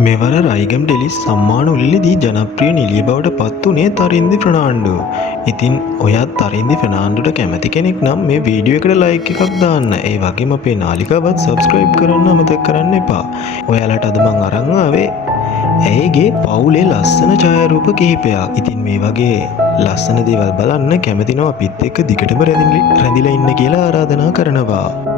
මෙවර රයිගම් ටෙලිස් සම්මාන උළෙලේදී ජනප්‍රිය නිළිය බවට පත් වුණේ තරින්දි ෆර්නාන්ඩෝ. ඉතින් ඔයත් තරින්දි ෆර්නාන්ඩෝට කැමති කෙනෙක් නම් මේ වීඩියෝ එකට ලයික් එකක් දාන්න. ඒ වගේම අපේ නාලිකාවත් සබ්ස්ක්‍රයිබ් කරන්න අමතක කරන්න එපා. ඔයාලට අද මං අරන් ආවේ ඇයගේ පවුලේ ලස්සන ඡායාරූප කිහිපයක්. ඉතින් මේ වගේ ලස්සන දේවල් බලන්න කැමතිනම් අපිත් එක්ක දිගටම රැඳිලා ඉන්න කියලා ආරාධනා කරනවා.